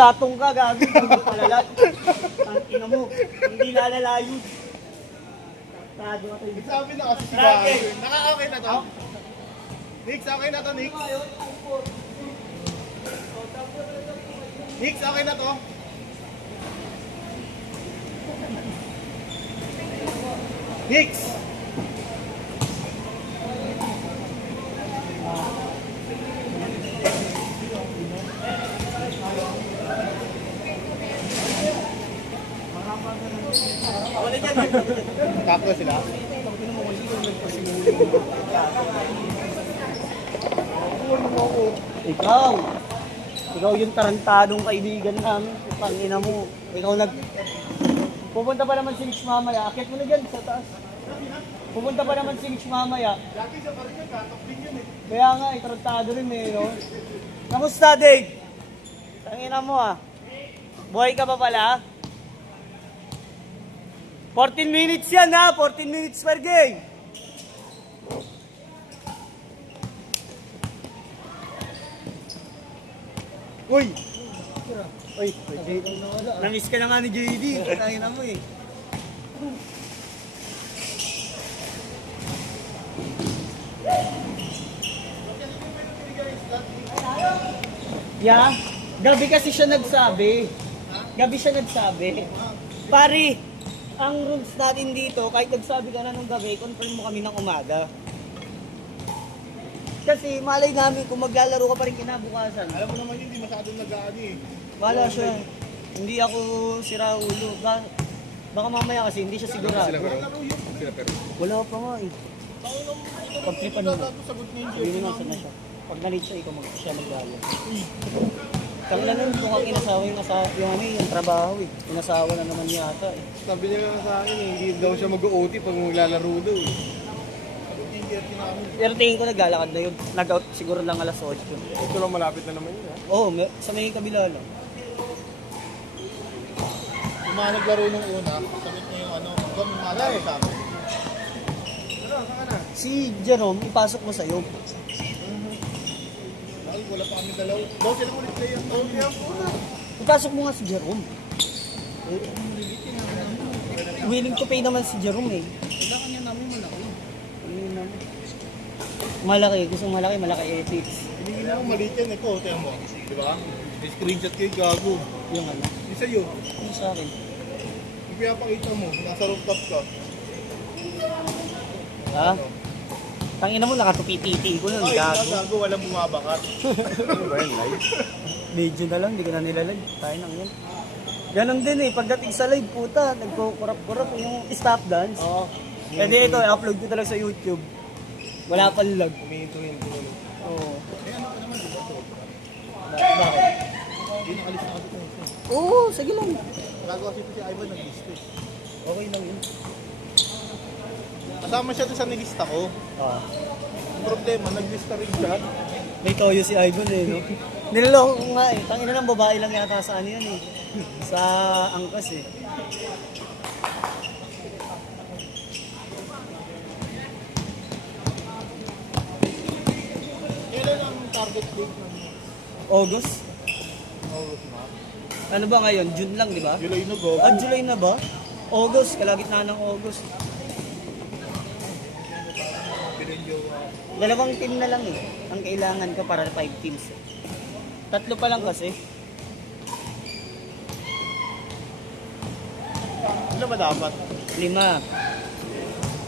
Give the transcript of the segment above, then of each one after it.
Tatong ka, gabi. Palalat. Tangina mo. Hindi lalalayo. Tado ka tayo. Sabi na kasi si Bahay. Naka-okay na to? Nix, okay na to, Nix? Nix, okay na to? Nix! Takto sila? Ikaw yung tarantadong kaibigan namin. Pangina mo. Ikaw pupunta pa naman si Mitch mamaya. Akit mo na dyan sa taas. Pupunta pa naman si Mitch mamaya. Lagi siya pa rin nagkatok din yun eh. Kaya nga, tarantado rin eh, no? Kamusta, Dave? Tangina mo ah. Buhay ka pa pala? 14 minutes yan ha, 14 minutes per game. Uy! Uy, namiss ka na nga ni JD. Tangina mo eh. Yeah, gabi kasi siya nagsabi. Gabi siya nagsabi. Pare, ang rules natin dito, kahit nagsabi ka na nung gabi, confirm mo kami ng umaga. Kasi malay namin kung maglalaro ka pa rin kinabukasan. Alam mo naman yun, hindi masyadong nag-aani eh. Wala siya. Hindi ako sira ulo. Baka mamaya kasi hindi siya sigurado. Wala pa nga eh. Pag-tripan mo. Hindi mo na siya. Pag nalit siya, ikaw siya maglalo. Kailan nun kung ang inasawa yung trabaho eh. Inasawa na naman yata eh. Sabi niya nga sa akin eh, hindi daw siya mag-OT pag maglalaro daw eh. Pero tingin ko naglalakad na yun. Nag-out siguro lang alas 8. Ito lang malapit na naman yun ha. Oo, sa may kabila lang. Yung mga naglaro nung una, sabit niya yung ano, kung malaro sa akin. Ano, saan ka na? Si Jerome, ipasok mo sa'yo. Ay, wala pa kami dalaw. Daw sila mo replay ang OT ang una. Ipasok mo nga si Jerome. Willing to pay naman si Jerome eh. Kailangan niya namin malaki. Malaki, gusto malaki, malaki ethics. Hindi na akong maliit yan, ito, tiyan mo. Di ba? May screenshot kayo, gago. Yung ano, Hindi sa'yo. yung sa akin. Yung pinapakita mo, nasa rooftop ka. Ha? Tangina mo, nakatupititi ko nun, Ay, gago. gago, walang bumabakat. Ano ba yan, live? Medyo na lang, di ko na nilalag. Tayo nang yun. Ganon din eh, pagdating sa live, puta, nagkukurap-kurap yung stop dance. Oo. Pwede ito, i-upload ko talaga sa YouTube. Wala pa lag. Humihinto-hinto. Oo. Eh, ano ka naman, di ba? Bakit? Hindi nakalis na kasi ito. Oo, sige lang. Gago kasi ito si Ivan nag-list eh. Okay lang yun. Kasama siya doon sa nilista ko. Ah. Ang problema, naglista rin siya. May toyo si Ivan eh, no? Niloloko ko nga eh. Tangina ng babae lang yata sa ano yan eh. Sa angkas eh. Kailan ang target date ng August? August na? Ano ba ngayon? June lang, di ba? July na go. Ah, July na ba? August, kalagitnaan ng August. Dalawang team na lang eh. Ang kailangan ko para 5 teams. 3 pa lang kasi. Ano ba dapat? 5.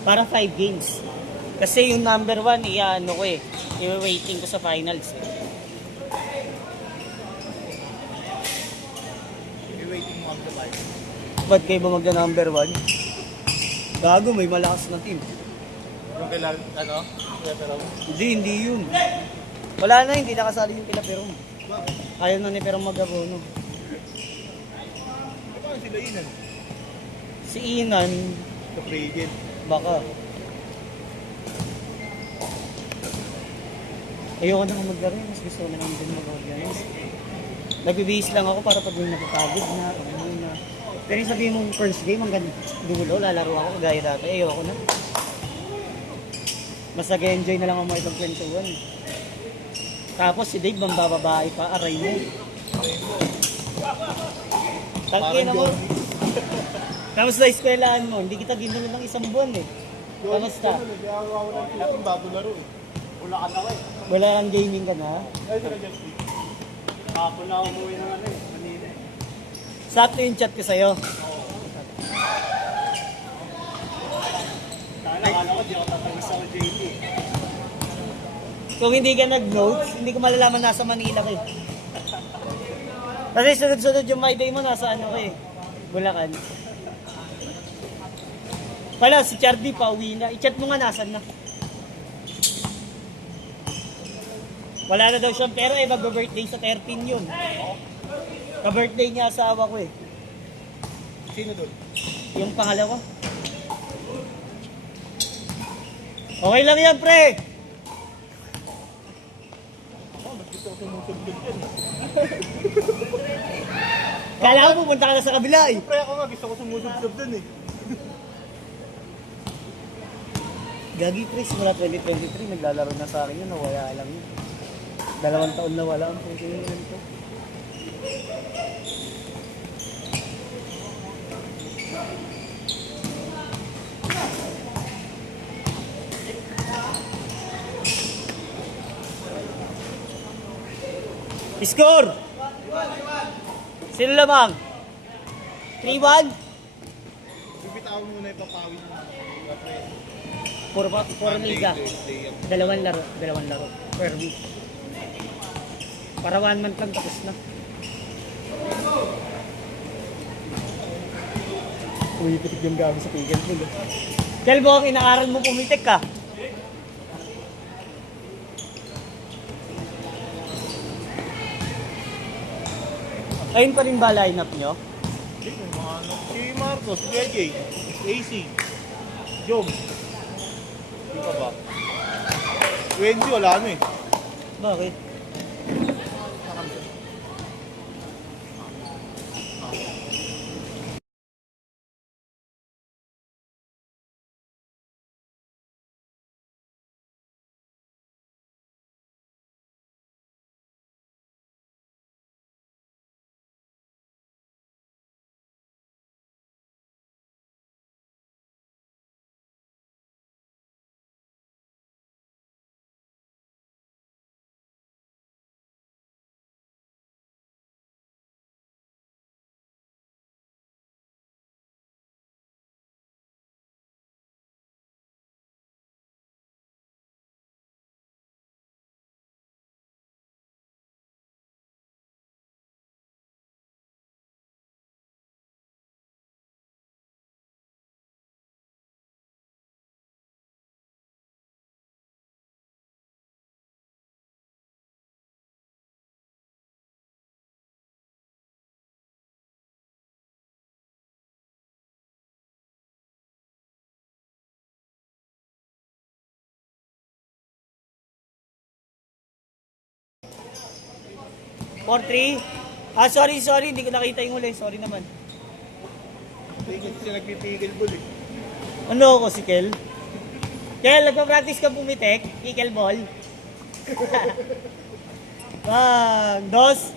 Para 5 games. Kasi yung number 1, i-ano ko eh. I-waiting ko sa finals eh. I-waiting mo ang July. Ba't kayo ba magna-number 1? Gago, may malakas na team. Yung kailan, ano? Pero Hindi yun. Wala na, hindi nakasali yung kila Perong. Ayaw na ni Perong mag-abono. paano sila Inan? Si Inan, Sa free agent. baka. Ayoko na maglaro, mas gusto ko na lang din mag-organize. Nag-base lang ako para pag may napapagod na, ano na. Pero yung sabihin mong first game, hanggang dulo, lalaro ako kagaya dati. Ayoko na. Mas nag-enjoy na lang ako makipagkwentuhan. Tapos si Dave, mambababae pa, aray mo. Tangkin ako. Tapos sa eskwelahan mo, hindi kita ginulo ng isang buwan eh. Kamusta? Kaya wala ng bago laro eh. Wala ka na eh. Wala kang gaming ka na? Ay, sila just speak. Kapon na umuwi ng ano eh. Manila eh. Sakto yung chat ko sa'yo. Kala ko di ako tatagis ako JP. Kung hindi ka nag-notes, hindi ko malalaman nasa Manila ka eh. Kasi sunod-sunod yung my day mo, nasa ano ka eh. Bulacan. Pala, si Chardy pa uwi na. I-chat mo nga nasan na. Wala na daw siyang pera eh, mag-birthday sa 13 yun. Ka-birthday niya asawa ko eh. Sino doon? Yung pangalawa. Okay lang yan, pre! Oh, mas gusto ko sumusubdog yan eh. Kala ko pupunta ka na sa kabila eh. Pre ako nga, gusto ko sumusubdog dun eh. Gagi, pre, simula 2023, naglalaro na sa akin yun, nawala lang yun. 2 taon na wala ang puso yun ko. Score! Sino lamang? 3-1? Bibitawan muna yung papawin mo. Pre. Puro liga. Dalawang laro per week. Para 1 month lang tapos na. Umipitik yung gabi sa tigil mo. Tell mo, inaaral mo pumitik ka. Ayun pa rin ba line-up nyo? Hindi, may mga ano. Si Marcos, si AJ, AC, Jom. Hindi pa ba? Wendy, wala ano eh. Bakit? For 3? Ah, sorry, hindi ko nakita yung huli. Sorry naman. Hindi kasi siya nagpipigil ball eh. Ano ako si Kel? Kel, nagpa-practice ka pumitek? Pickle ball? Dos?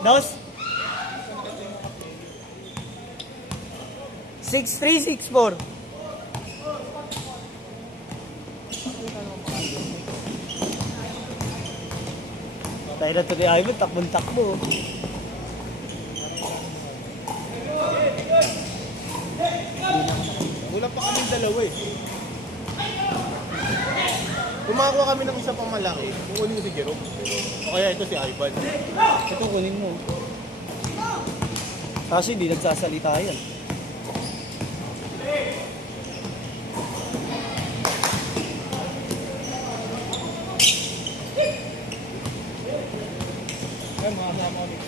Dos? 6-3, 6-4. Tayo na tuloy ayaw mo, takbong-takbo. Wala pa kaming dalawa eh. Kumakuha kami ng isa pang malaki. Kukunin ko si Jerome. O kaya ito si Ivan. Ito, kunin mo. Kasi hindi nagsasalita yan. Ay, mga kasama kami.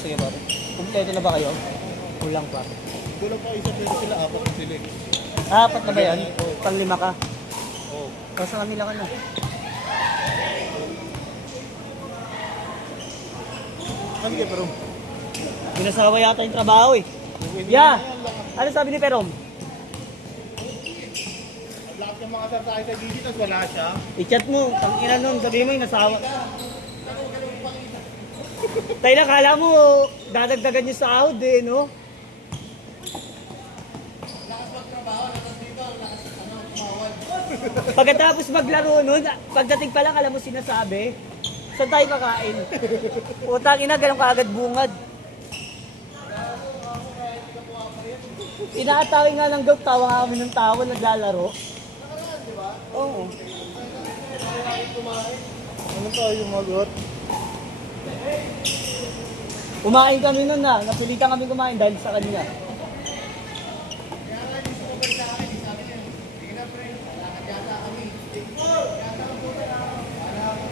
Sige, pare. Kumpleto na ba kayo? Kulang pa. Kulang pa isa pero sila, apat na sila eh. Ah, apat na ba yan? Pang-5 ka? Oo. Basta kanila ka na. Ano kaya pero? Pinasawa yata yung trabaho eh. Yeah! Ano sabi ni Perom? Lahat ng mga sasakay sa gigi, tapos wala siya. I-chat mo, tangina nun, sabi mo yung nasawa. Tayo na, kala mo, dadagdagan yung sahod eh, no? Pagkatapos maglaro nun, pagdating pa lang, alam mo sinasabi, saan tayo kakain? Putang ina, ganun kaagad bungad. Inaatawin nga lang daw, tawa nga kami ng tawa, naglalaro. Oo. Ano tayo magot? Kumain kami nun na, napilitan kami kumain dahil sa kanya.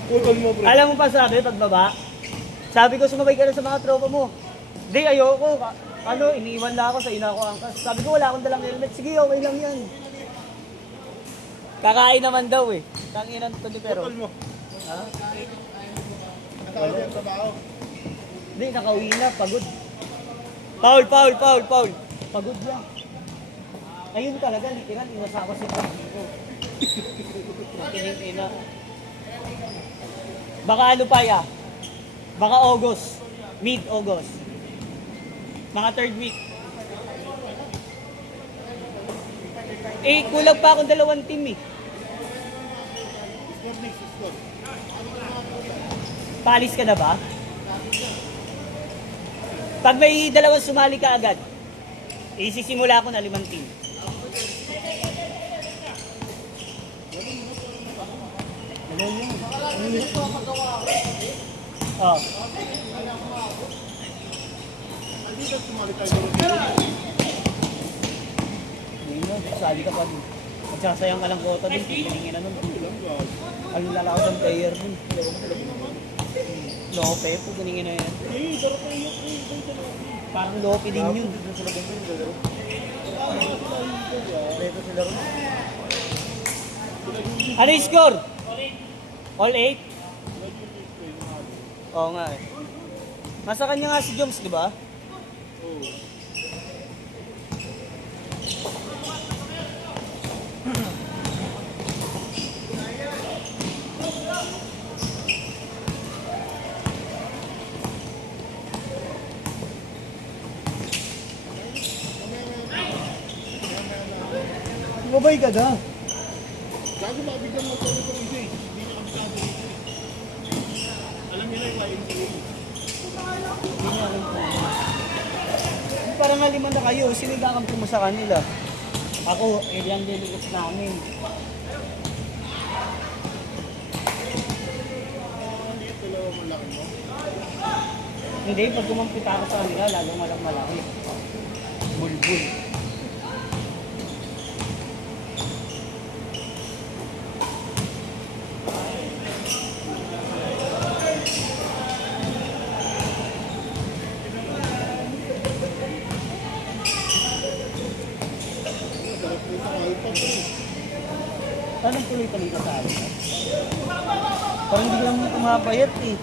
Utol mo, pre. Alam mo pa sabi, pagbaba, sabi ko sumabay ka na sa mga tropa mo. Di, ayoko. Ano, iniiwan na ako sa ina ko angkas. Sabi ko, wala akong dalang helmet. Sige, okay lang yan. Kakain naman daw eh. Tanginan to ni pero. Utol mo. Ha? Natawag yung trabaho. Hindi, nakauwi na. Pagod. Paul. Pagod lang. Ayun talaga, literal. Inasa ko si Pagod. Ina. Baka ano pa ya? Baka August. Mid-August. Mga third week. Eh, kulang pa akong 2 team eh. Score next, score. Palis ka na ba? Pag may 2 sumali ka agad, isisimula ko na 5 team. Oh. Hindi na sumali tayo doon. Hindi mo, sali ka pa din. At saka sayang ka lang kota din, pinilingin na nun. Ang lalakaw ng player din. Lope po, ganingin na yan. Eh, pero kayo, Parang Lope din yun. Dito sila rin. Ano yung score? All 8? Oo nga eh. Nasa kanya nga si Joms, di ba? Oo. Mabay ka na. Gago makabigyan mo sa ito hindi. Hindi niya kabisado dito eh. Alam nila yung YMCA. Hindi niya alam kung ano. Parang nga 5 na kayo, sino gakampi mo sa kanila? Ako, ilang delegates namin. Hindi ito lang malaki mo. Hindi, pag kumampita ako sa kanila, lalong walang malaki. Bulbul. Sarap ko sa kalpag eh. Anong tuloy-tuloy ka sa akin? Parang hindi ka naman kumapayat eh.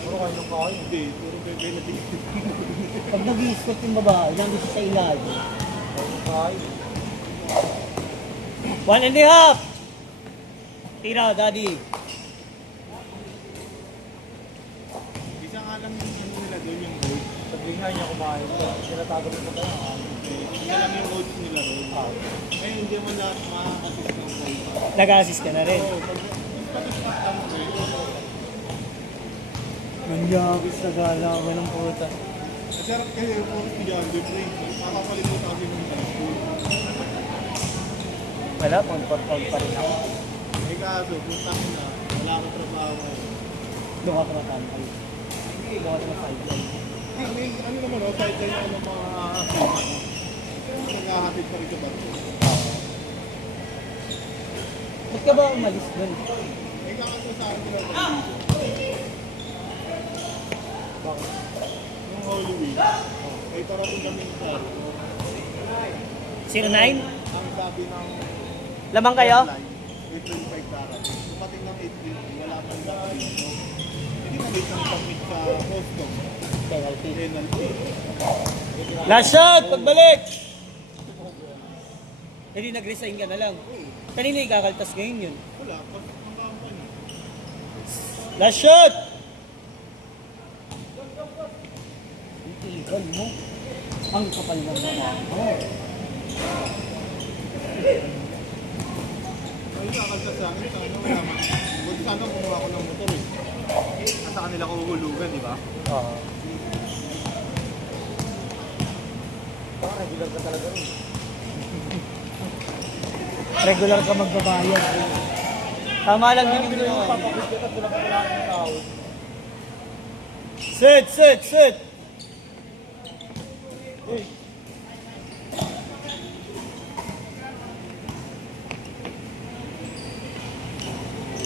Puro kayo kain. Hindi, puro bebe na dito. Pag nag-i-squat yung babae, nandito sa ilalim. Kain. 1.5! Tira, daddy. Isa nga lang yung ano nila doon yung gold. Sabihin niya kumain ko. Sinatago mo pa tayo. Isa lang yung gold nila doon. Ngayon hindi mo na makakasis ng gold. Nag-assist ka na rin. Oo, pag patis-patis lang mo eh. Nangyabis na gala ako ng puta. Ang sarap kasi yung oras ni John Jeffrey. Makakalimutan kasi yung high school. Wala, pang-port-out pa rin ako. Eh kaso, kung tayo na, wala akong trabaho ngayon. Doon ka tumatambay. Doon ka tumatambay. May ano naman, sideline ako ng mga naghahatid pa rin sa bato. Ba't ka ba umalis doon? Eh kakaso sa akin sila Bakit? yung Holy Week. Eh parating kami sa 09? ang sabi ng Lamang kayo? deadline, 8:25 darating. Dumating ng 8:20, wala pang darating. So, hindi na late ng submit sa custom. Penalty. Penalty. Last shot! Pagbalik! Hindi nag-resign ka na lang. Kanina ikakaltas ngayon yun. Wala, pas ang company. Last shot! Tanggal mo. Ang kapal ng mga mo. Ay, nakalta sa akin, sana wala man. Buti sana kumuha ko ng motor eh. Nasa kanila ko huhulugan, di ba? Oo. Parang regular ka talaga rin. Regular ka magbabayad. Tama lang din yung gano'n. Papakit at wala pa wala akong tao. Sit, sit, sit! Uy,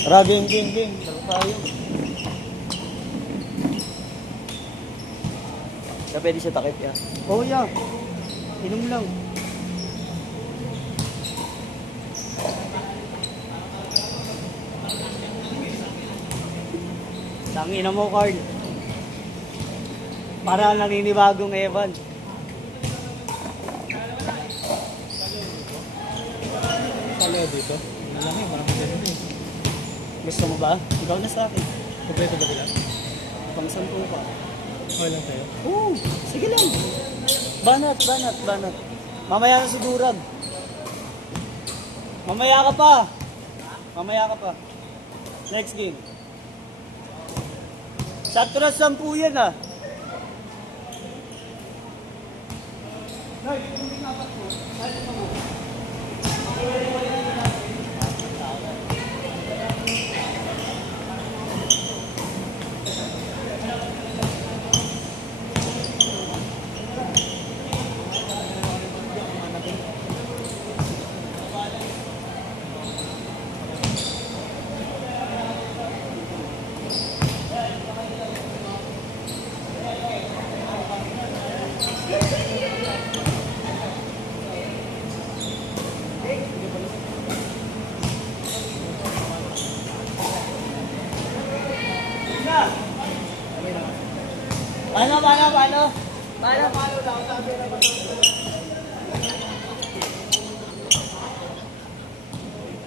Tara, game, game, game. Tara tayo. Kaya pwede siya takip ya? Oo, yeah. Inom lang. Tangina mo, Carl. Para naninibagong Evan. salo dito. Malaki, marami ganito eh. Gusto mo ba? Ikaw na sa akin. Kompleto ba sila? Pang 10 pa. Okay lang sa'yo. Oo, sige lang. Banat, banat, banat. Mamaya na sigurag. Mamaya ka pa. Mamaya ka pa. Next game. Sakto na 10 yan ah. Paano?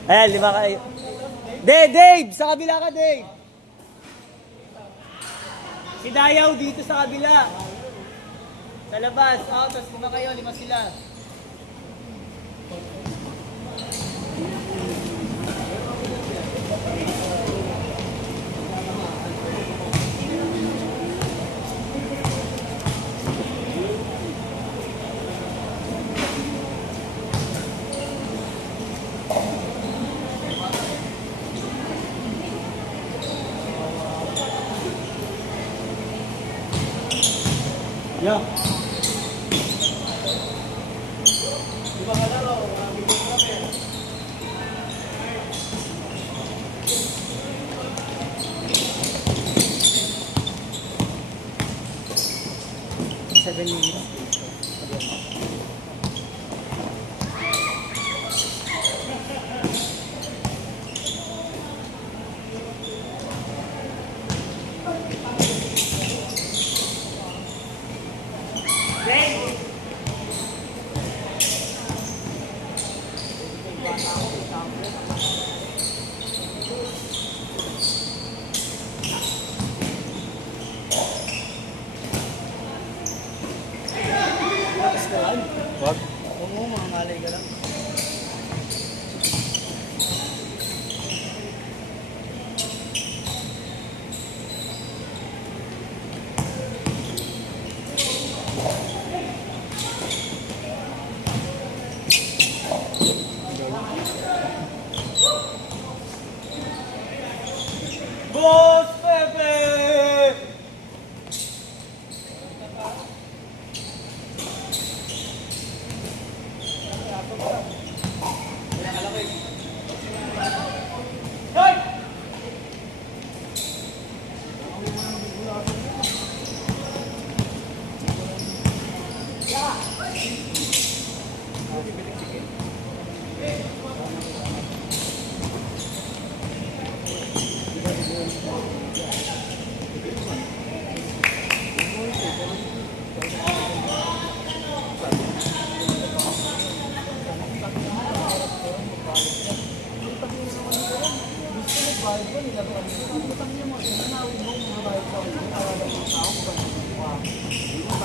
Ayan, lima kayo. Dave! Sa kabila ka, Dave! Si Dayaw dito sa kabila. Sa labas. Tapos lima kayo, lima sila. Yeah. Seven minutes. Wag. Oo, mga malay ka lang. Boss Pepe!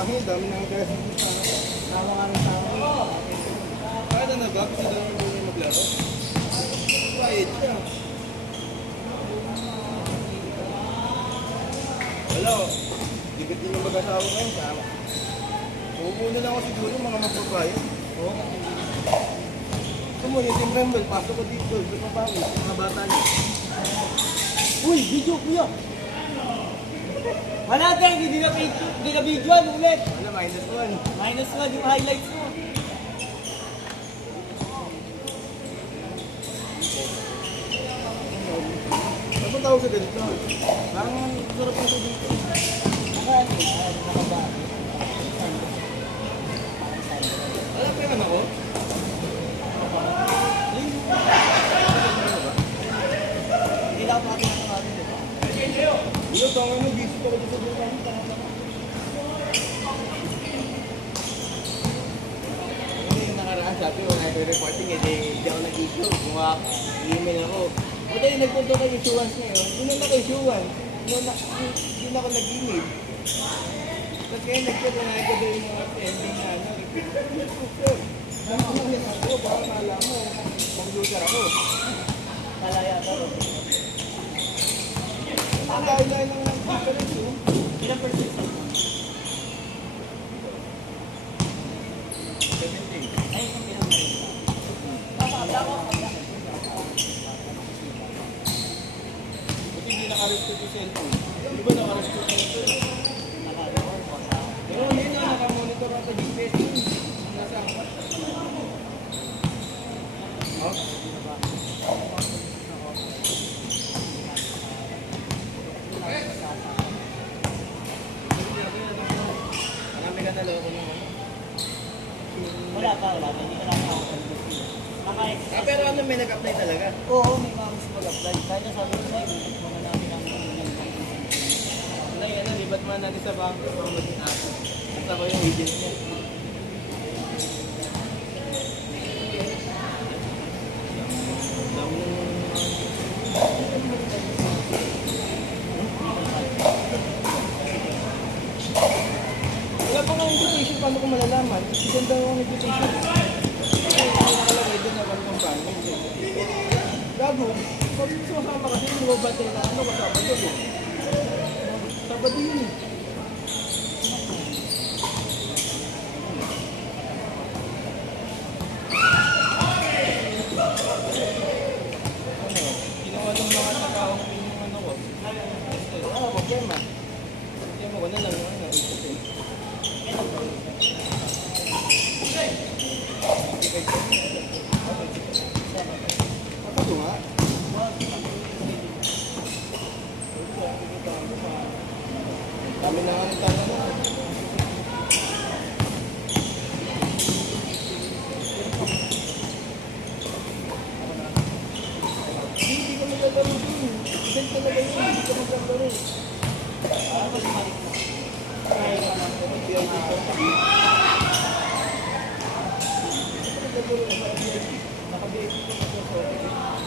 Pangit, dami nang gas. Tama nga ng tao. Kaya na nag-up, gusto na yung maglaro. Quiet siya. Wala, dikit din yung mag-asawa ngayon. Tama. Uupo na lang ako siguro yung mga magpapayan. Oo. Ito mo, yung Team Rumble, pasok ko dito. Ito pa ba? Mga bata niya. Uy, video kuya! Wala tayo, hindi na videoan ulit. Wala, -1. -1 yung highlights mo. Ano tawag sa ganito? Parang sarap ito dito. Nakaba. Alam ko naman ako? Hindi lang ako natin, di ba? Ito, tangan mo, busy pa ko dito sa buka. Hindi yung nakaraan, sabi ko, reporting hindi ako nag-issue. Email ako. O tayo, nagpunto kayo issuance ngayon. Yun lang ako issuance. Yun ako nag-email. Tapos kaya nag-check na ako doon yung mga pending na ano. Sir, ano ko yan ako? Baka maala mo. Mag-user ako. Malaya ka rin. Ang dahil ng difference, no? Ilang percent? 17. Ay, yung ilang Buti hindi naka-restore yung cellphone. Di ba naka-restore yung cellphone? Pero hindi na, naka-monitor ako sa GPS. Nasa ako. Oh? Marami ka naloko ng ano. Wala pa. Hindi ka lang ako. Pero ano, may nag-apply talaga? Oo, may mga gusto mag-apply. Kaya sabi ko sa'yo, mga namin ang Nay, ano, libat man natin sa bangko para maging ako. At ako yung agent niya. Wala pa nga invitation, paano ko malalaman? Ganda yung invitation. Kasi nakalagay doon na kami kumpanya. Gago, pag sumasama kasi yung mabatay na ano kasama doon eh. Sabado yun eh. Ano, ginawa ng mga nakaong yung ano ko. Problema. Problema ko na lang yung ano, ikot eh. Ito nga. Kami na nga ng tanong mo. Hindi ka maglalaro dun. Send ka na ba yun? Hindi ka maglalaro.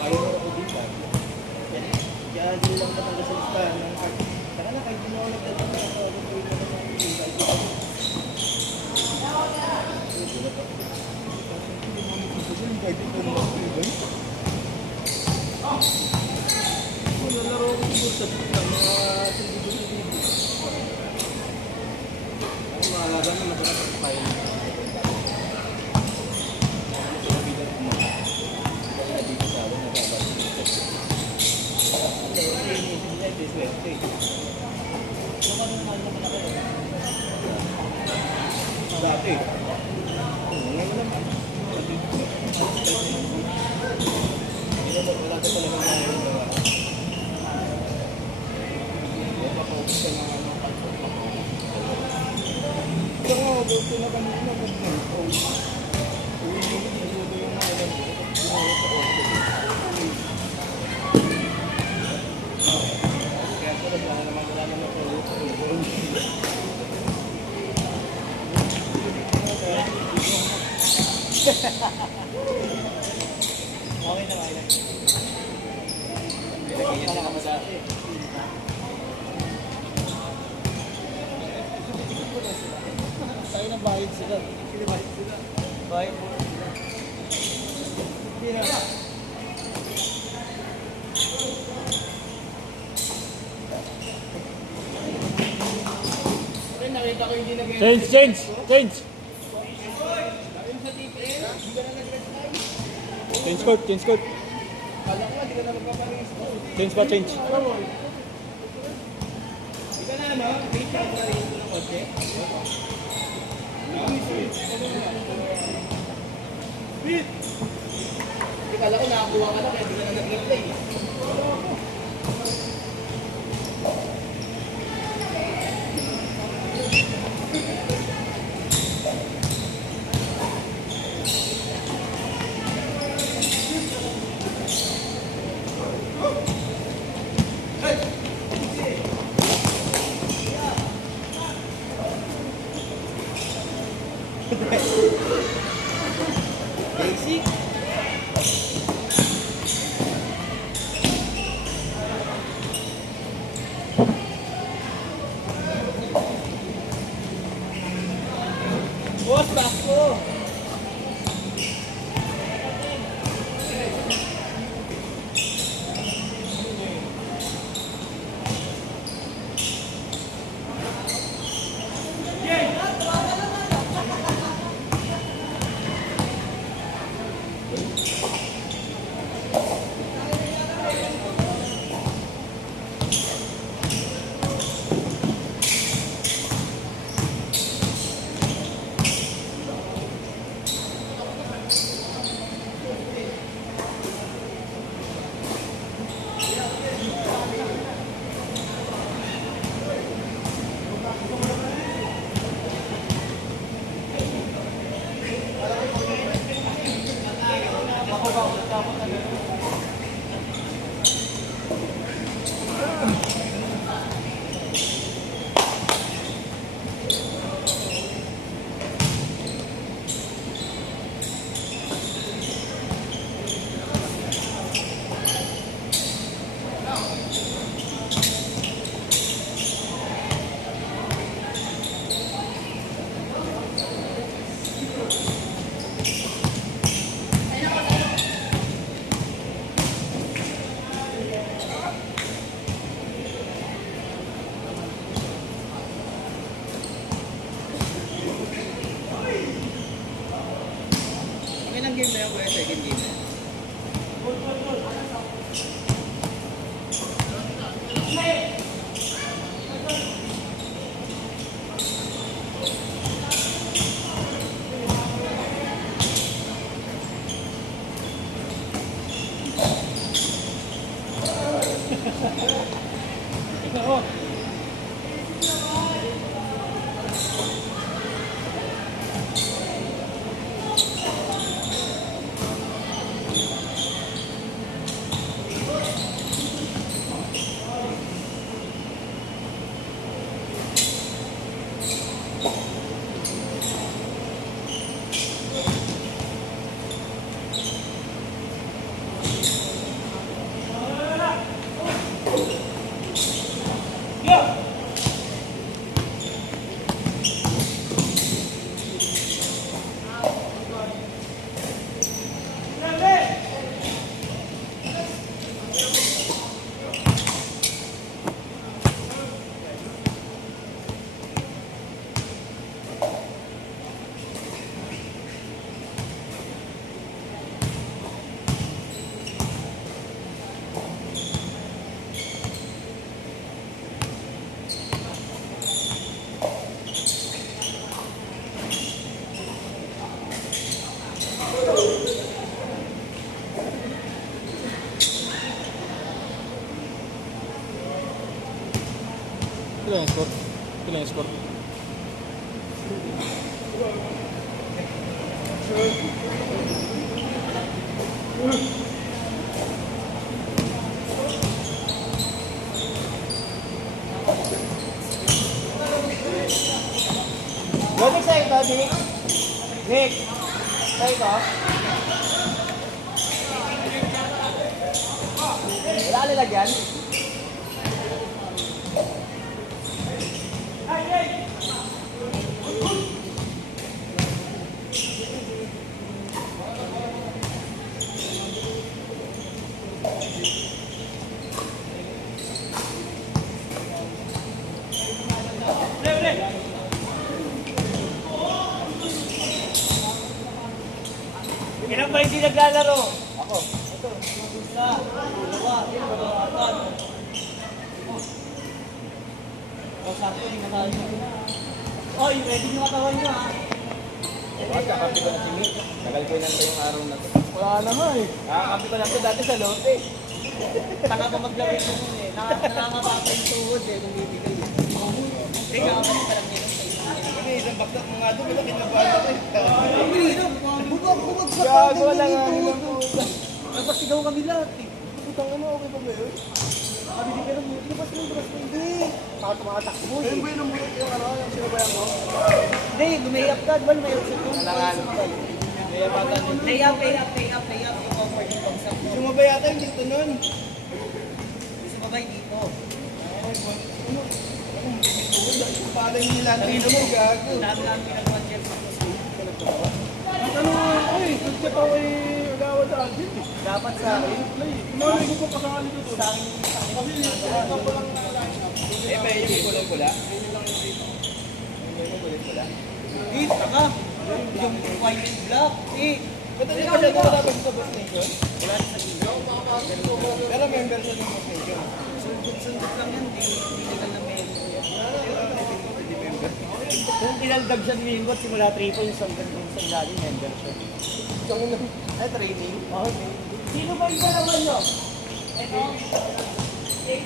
Ayaw na ako dito. Kaya hindi lang matangga sa listahan ng art. Saka na kahit di mo ako nagtatanong ako ano po yung nalaro ko siguro sa buka, mga silbido-silbido. Ako mahalaga na masarap ang kain. Dati. Ngayon naman. Wala ka talaga ngayon. Mapapaupo ka na ano. Ito nga, gusto na kami na mag-nag-post. Uwi mo sa sudo yung mga ilan. Ginawa sa office. Kaya ko na naman wala naman sa ulo. Okay na, okay na. Nilagyan niya naman sa akin. nagbayad sila. Sino ba? Sila. Bayad. Hindi na. Ay, nakita ko hindi nag- Change! Change court. Kala ko nga, di ka na magpaparis. Change ba, change? Di ka na, ano? Wait, ka na rin ito ng kotse. Wait! Di kala ko nakakuha ka na, kaya di ka na nag-replay. Basic. Boss, bakso. Ilang game na yung kuya? Second game na? Ilan yung score? Ilan yung score? Logic sa ito, Nick. Nick. Sa ito. Wala nilagyan. ba hindi naglalaro? Ako. Ito. Isa. Dalawa. Apat. O, sakto. Hindi na tayo. Oy, ready yung katawan nyo ha. Kakapi ko na si Mick. Tagal ko nang yung araw na to. Wala na nga eh. Kakapi ko lang to dati sa lote. Taka pa maglawin mo nun eh. Nakakapapa yung tuhod eh. Kung bibigay. Hindi ka kapag parang nila sa isang Kasi isang baksak mo nga doon, malaki na bata ko. Bugag sa Gago lang nga ng Nagpasigaw kami lahat eh. putang ano, okay pa ba yun? Sabi di ka lang, labas mo, labas mo. Hindi. Bakit tumatakbo eh. Ayun ba yun ang bulat yung ano, yung sinabayan ko? Hindi, lumayap ka. Diba lumayap sa tuhod? Alangan. Kaya bata nun. Layap. Yung awkward yung bagsak mo. Sumabay yata yung dito nun. Gusto ba ba dito? Pala yung nilatino mo, gago. Dami namin pinagawa dyan sa Ano ako eh. Nagchat ako eh. Agawa sa akin eh. dapat sa akin. Tumalay ko pa kasali ko doon. Sa akin. Eh, ba yung kulay-pula? Hindi, taka. Yung white and black. Eh, Ba't hindi ka siya dapat sa bus nation? wala sa gilid. Pero member siya ng bus nation. Sundot lang yan. Hindi ka na may... Hindi member. Kung kinaldab siya ni Mingot, simula 3 points hanggang dun sa galing member siya. Ay, training? Okay. Sino ba yung dalawa nyo? Ito? Ay,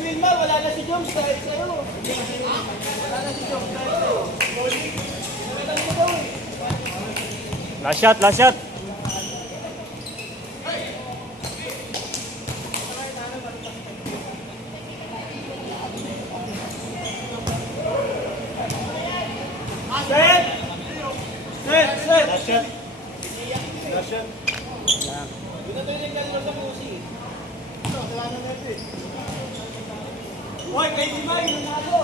Wilma, wala na si Joms dahil sa'yo. Wala na si Joms dahil sa'yo. Last shot, last shot. Set! Last shot. Last shot. Doon na tayo nagkalito sa pusi. Wala na natin eh. Hoy, kayo si May, nanalo!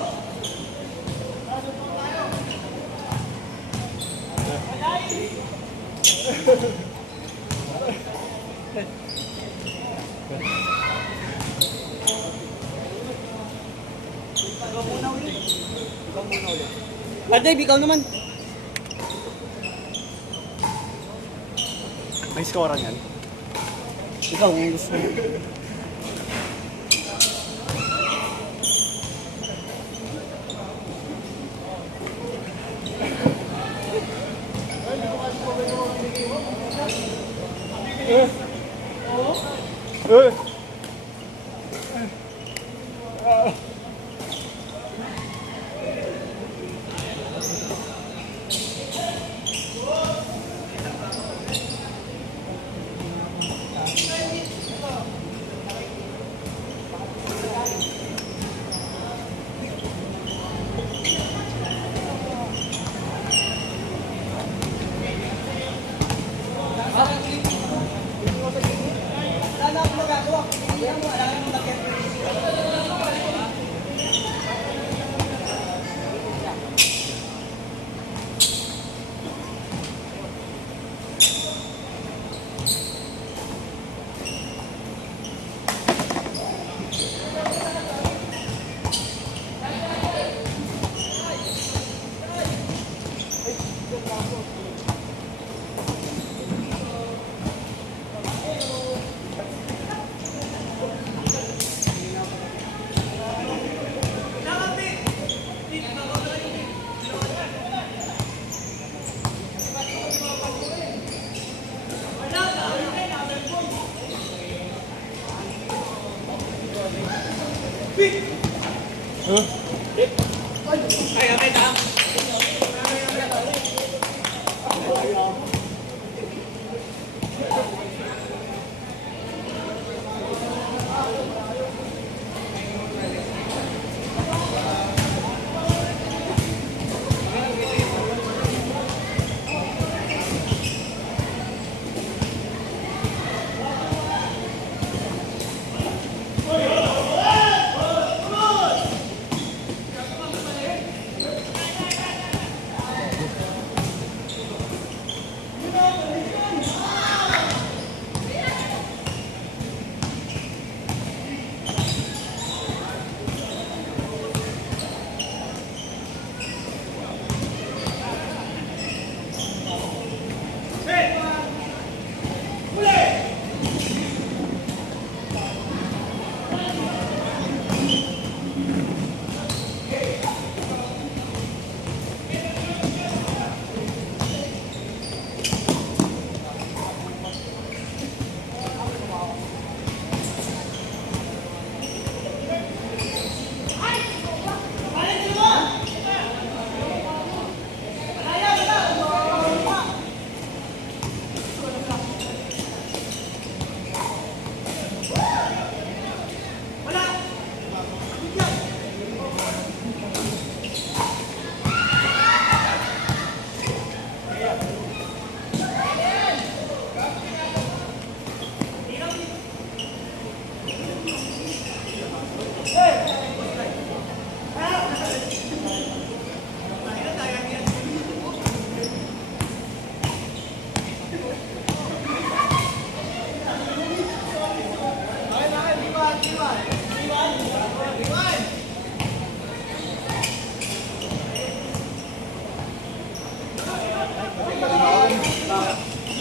Ikaw muna ulit. Dave, ikaw naman. May score yan. Ikaw, kung gusto mo.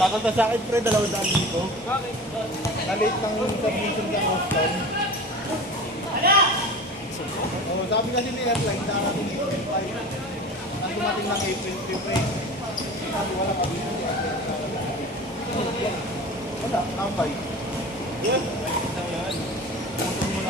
Kakalta sa akin, pre, 200 dito. Bakit? Kalate ng submission sa Austin. Oh, sabi kasi ni Airline, hindi natin April 5. Ang dumating ng April 3, pre. Sabi, wala pa dito. Wala, tambay. Yes. Putol mo na.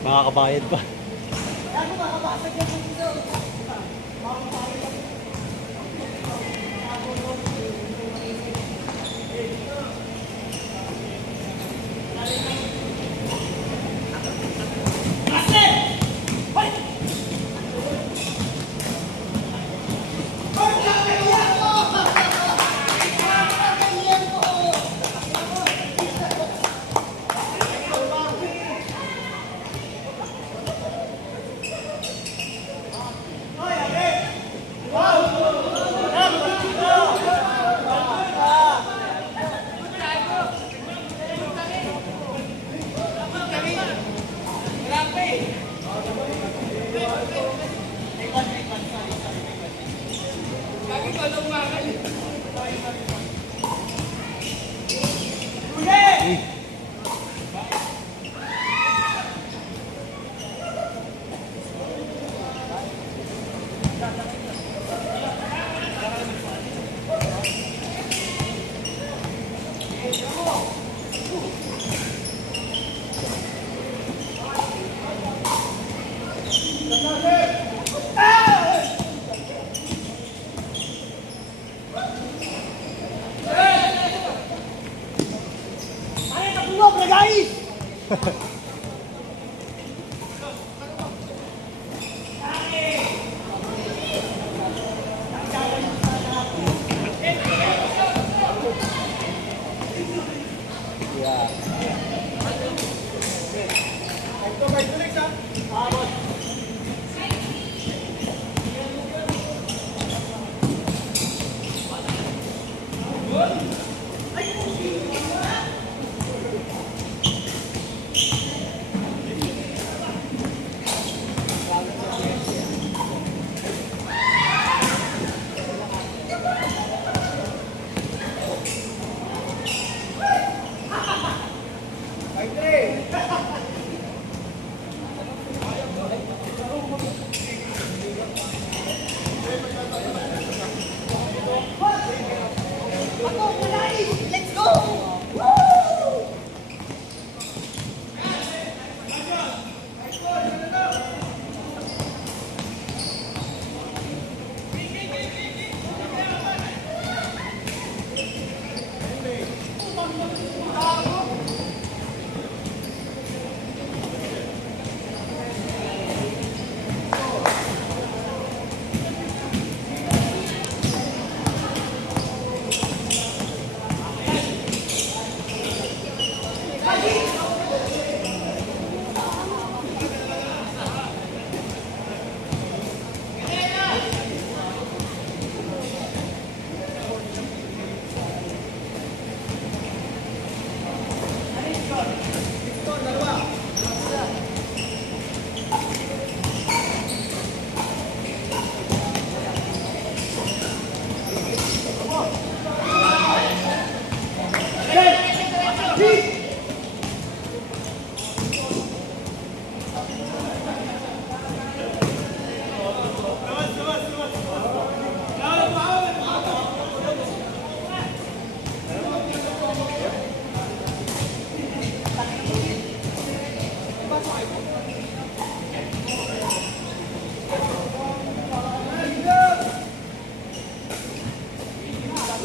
Makakabayad pa.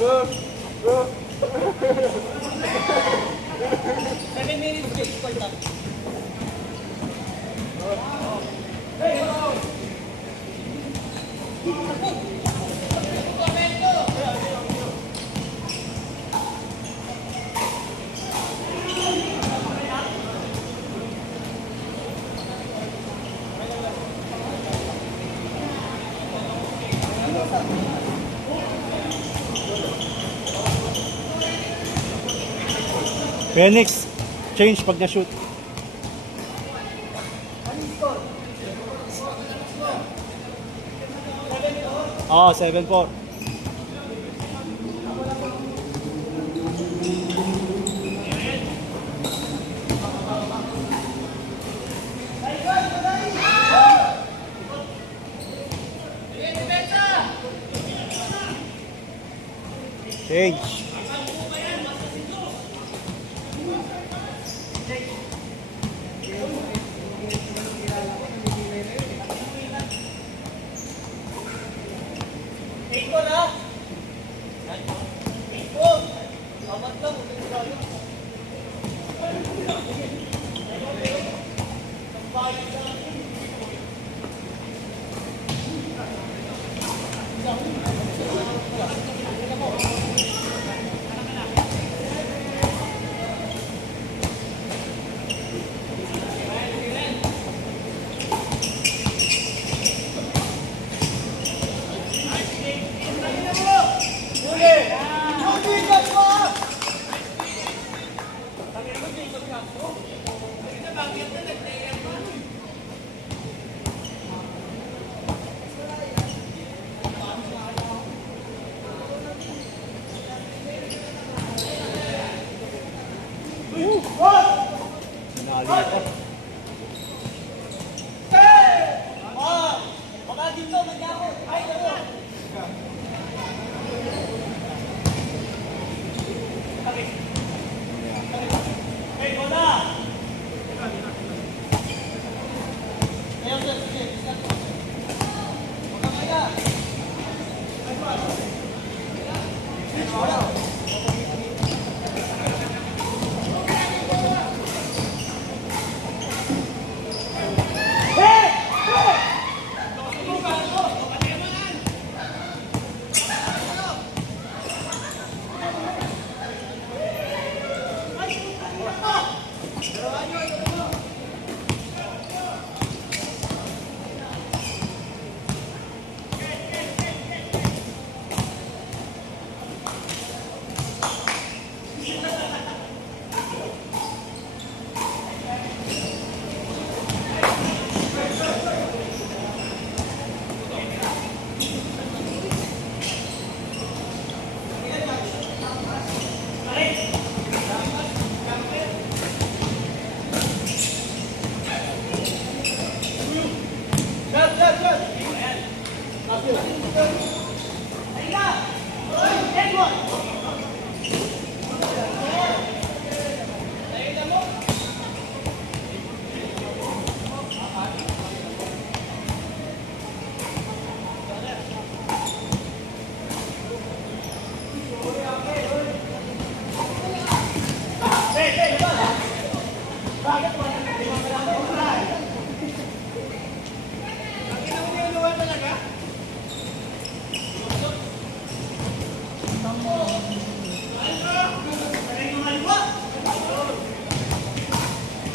Seven minutes break, equal time. Phoenix, change pag na-shoot. Oo, 7-4. Change.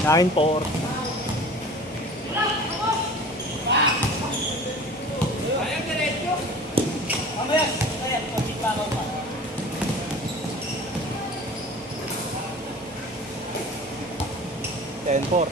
Nine four. Ten four.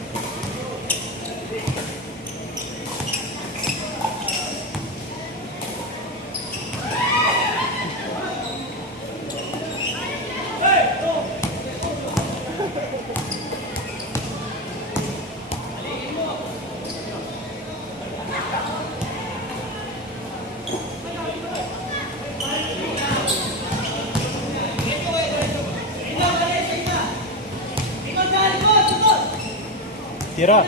Tira.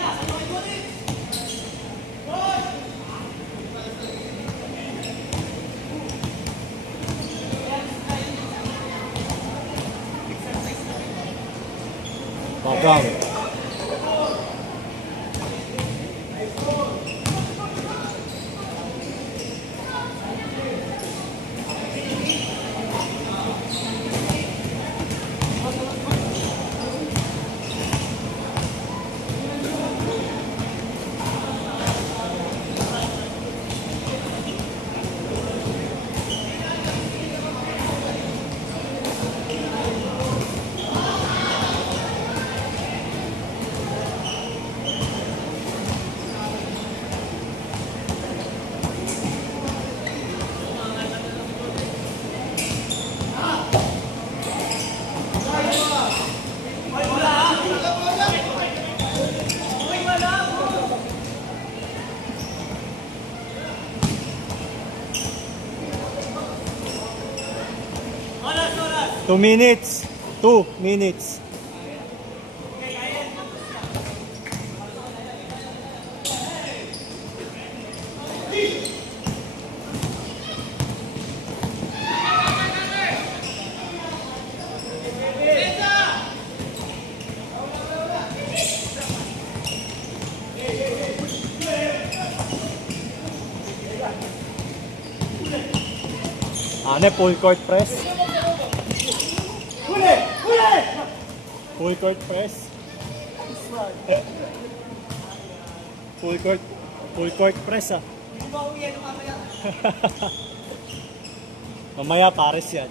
Brown. Two minutes. 2 minutes. Full court press. Full court press. Full court press ah. Mamaya pares yan.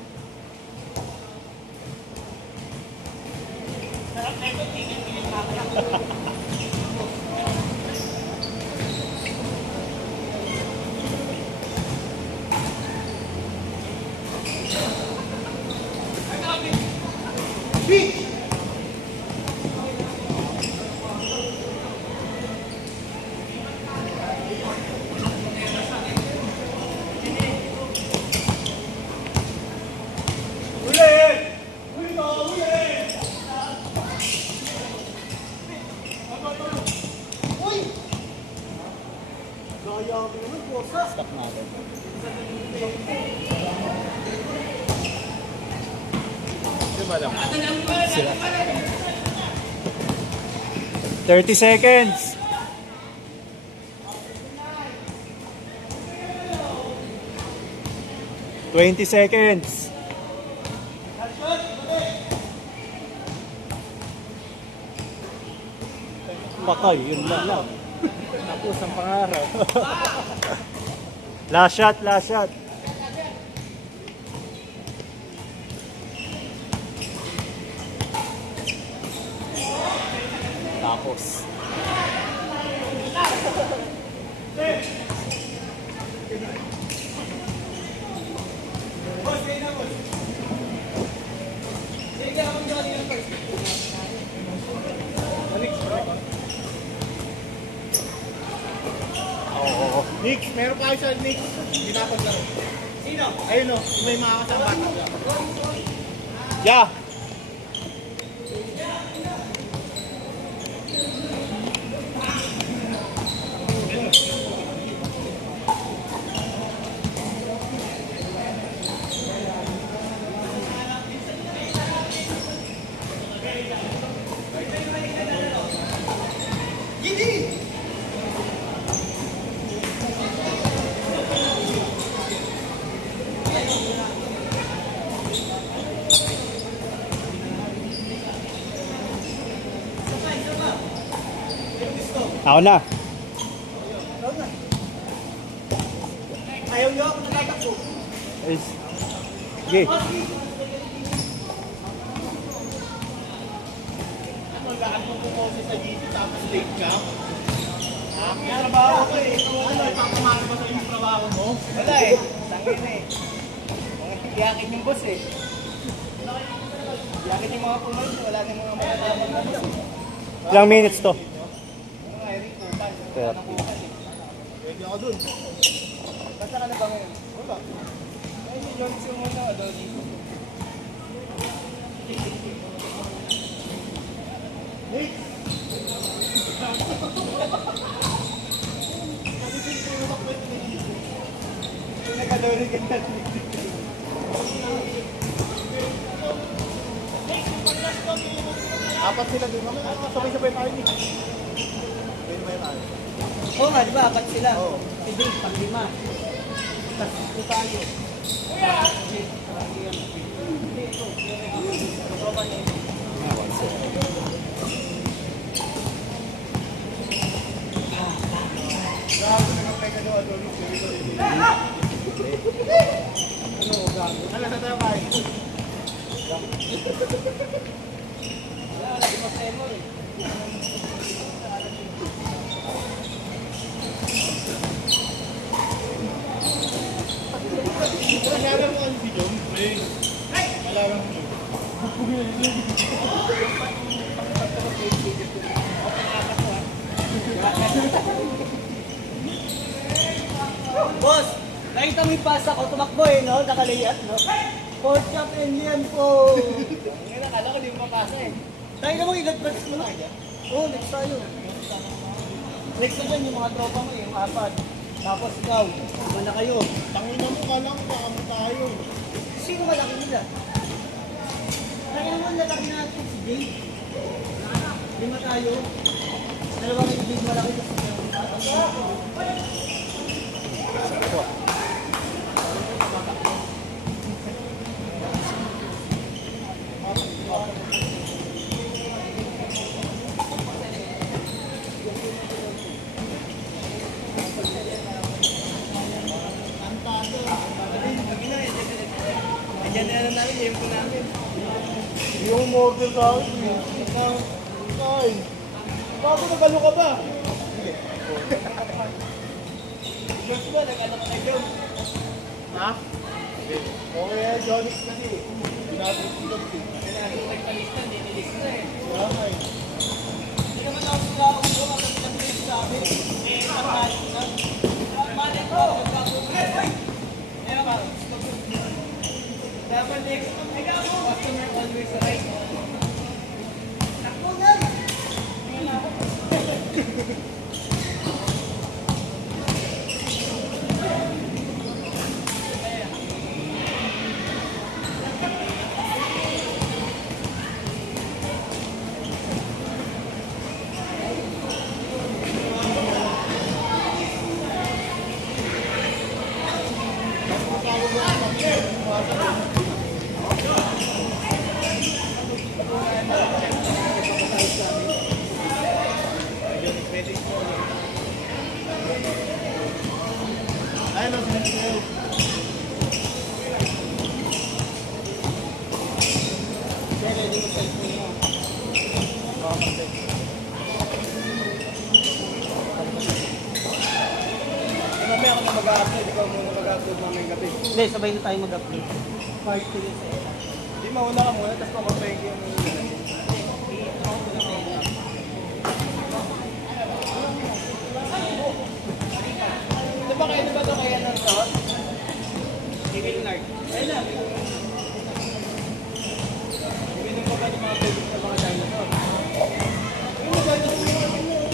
Stop natin. Sila. 30 seconds. $20 seconds. Patay, yun lang. Tapos ang pangarap. Last shot, last shot. Tapos. Oo. Nick, meron kayo sa Nick. Hindi na laro. Sino? Ayun o, may mga kasama. Yeah. Ako na. Ayaw nyo ako nagtatakbo. Sige. Ano, lahat mo pumoses sa GT tapos late ka? May trabaho ko eh. Ano, ipapamahal ba sa yung trabaho mo? Wala eh. Tangin na eh. Iyakin yung boss eh. Iyakin yung mga pumunod. Wala na mga malalaman na boss. Ilang minutes to? Ano nga, Eric, upan. 30. Pwede ako dun. Basta ka na ba ngayon? Wala. Ay, si Johnson mo na. Ano dito? Nick! Nakadori ka na. Apat apat sila din. Sabay-sabay tayo ni. Sabay-sabay tayo. Oo nga, di ba? Apat sila. Oo. Si Dave, pang-5. Tapos ito tayo. Grabe na kapay ka daw, Adonis. Ano, gago? Ano sa tayo kain? Wala, di ba sa'yo eh. Nalala mo ano si John? Nalala mo yun. Boss, nakita mo yung pasa ko, tumakbo eh, no? Nakalayat, no? Pork chop and yam po. Ngayon, akala ko di mo mapasa eh. Tayo na mo, ilag-breaks mo na. Oo, next tayo. Next na dyan, yung mga tropa mo, yung apat. Tapos ikaw, iba na kayo. Tangin na mo, kala ko kamo tayo. Sino malaki nila? Tayo naman, lalaki natin si Dave. 5 tayo. Dalawa kayo Dave malaki kasi Diyan na lang namin, game ko namin. Hindi yung umorder sa akin. Ay. Bago nagalo ka ba? Gusto mo, nag-anak na John. Ha? Okay, Johnny kasi. Binabot si Johnny. Kailangan ko nagpalista, hindi nilista na eh. Tama eh. Hindi naman ako sila ako ko, ang pinag-release sa amin. Eh, pagkain na. Mali ko, magkakot. Kaya ba? Dapat next customer always right. Takbo nga! Ayun ang sinunod ko. Kaya ready mo sa phone mo. Mamaya ako na mag-upload. Ikaw muna mag-upload mamaya gabi. Hindi, sabay na tayo mag-upload. Part 2 yun sa isa. Hindi, mauna ka muna. Tapos makapahing yung... Di ba kayo ba ito kaya ng sauce? Giving nerd. Ayun lang. Giving ko ba yung mga babies sa mga dinosaur? Yung mga dinosaur.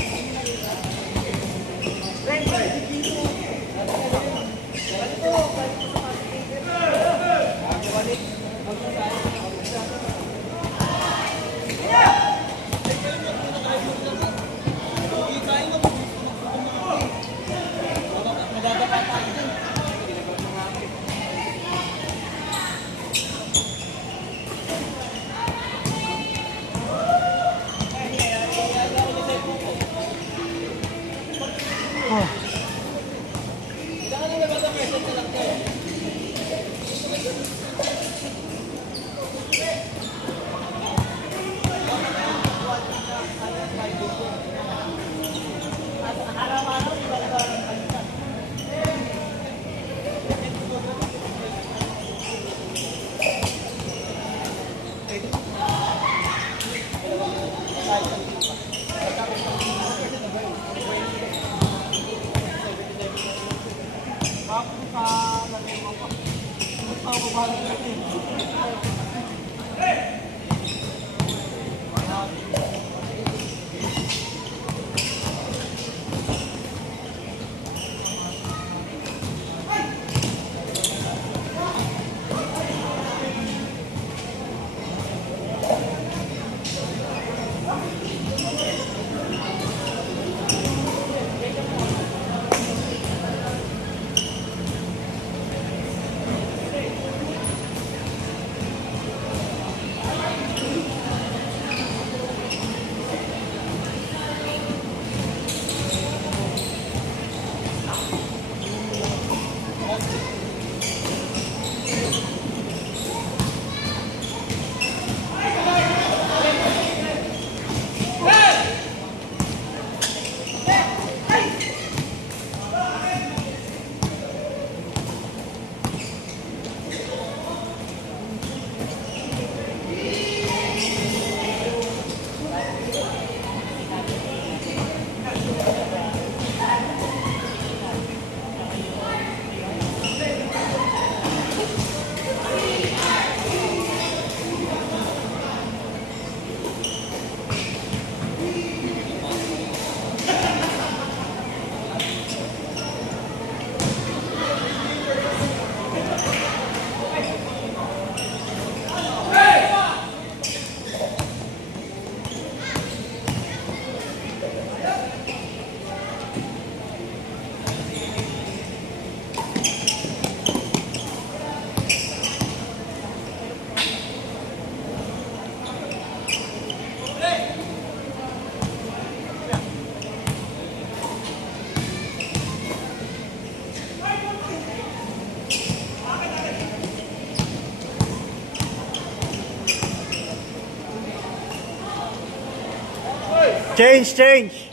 Change, change.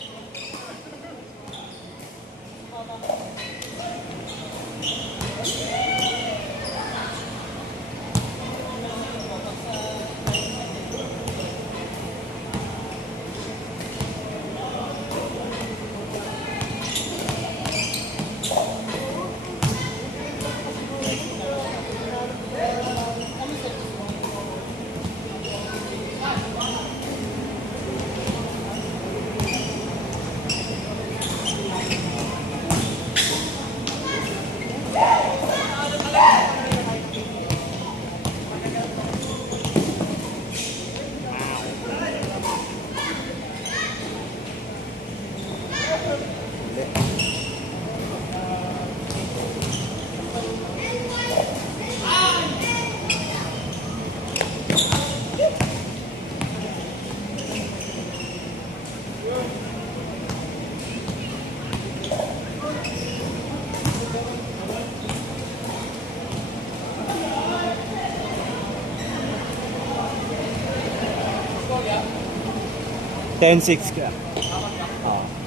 Ten six ka. Oh.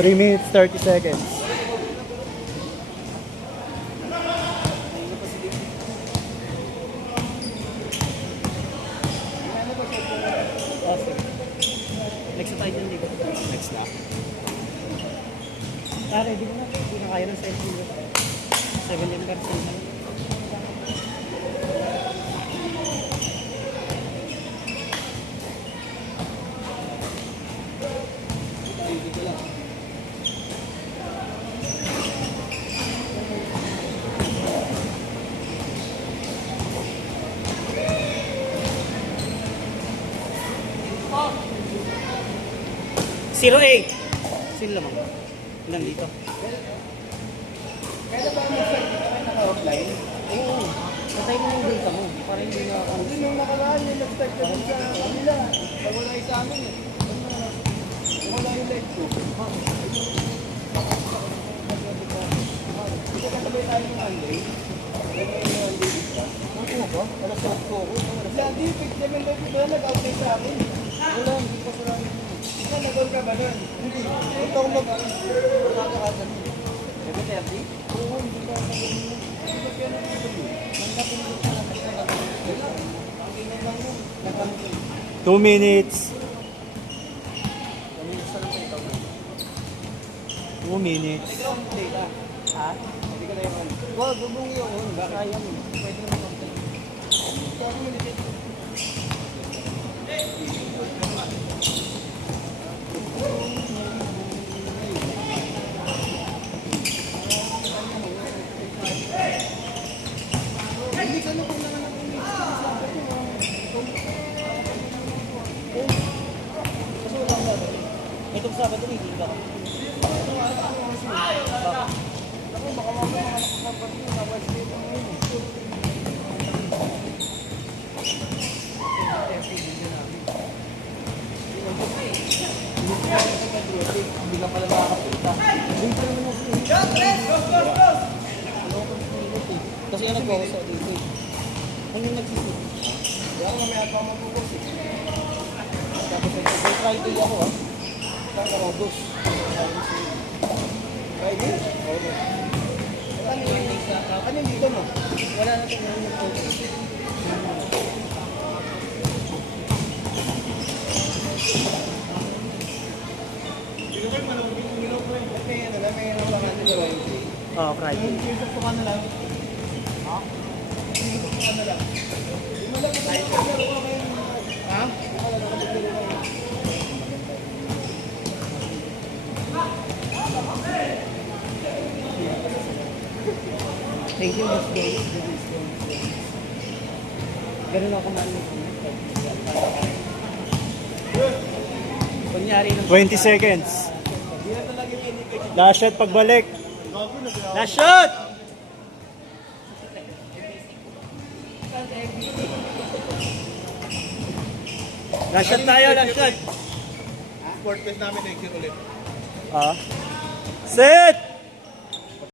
Three minutes, 30 seconds. Oh, sige. Next na tayo dyan, Digo. Next na. Ready ko na. Hindi na kaya ng 70%. Zero eight. Sino lamang? Ilan dito? Kaya ba mag-start dito kayo naka-offline? Oo. Patay mo yung data mo. Para hindi na ako. Kasi nung nakaraan yung nag-start ka dun sa kanila. Pag wala yung sa amin eh. Wala yung live ko. Hindi ka kasabay tayo ng Monday. Ano ba? Alas 8 ko ako. Hindi, pag 7 daw ko nag-outline sa amin. Wala, hindi pa sila. Nag-on ka ba nun? Hindi. Ito ako mag-nakakasal. 7:30? Oo, hindi ka nag-on. Hindi ba kaya nag-on? Nandapin ko sa ang ganyan lang mo. 2 minutes. 2 minutes. Hindi ka lang data. Ha? Hindi ka na yung on. Wag, gubong yun. Sayang. Pwede naman on. Sabi mo legit. Hindi ka na kung naman ang Itong Sabado, hindi ka. ako, baka mamaya mga nakakapagpapagpapag na Wednesday pa ngayon. Hindi ka pala makakapita. Hindi pa naman ako eh. Kasi yan nag-focus ako dito eh. Ano yung nagsisip? Kaya mamaya pa mag-focus eh. Tapos may Friday ako ah. Saan ka Robos? Friday? Oo. Ano yung dito mo? Wala na ito na focus. Oh, Friday. Thank you, Miss Grace. Ganun ako man. Kunyari ng 20 seconds. Last shot pagbalik. Last shot! Last shot tayo, last shot. Sport fest namin next year ulit. Ah. Set!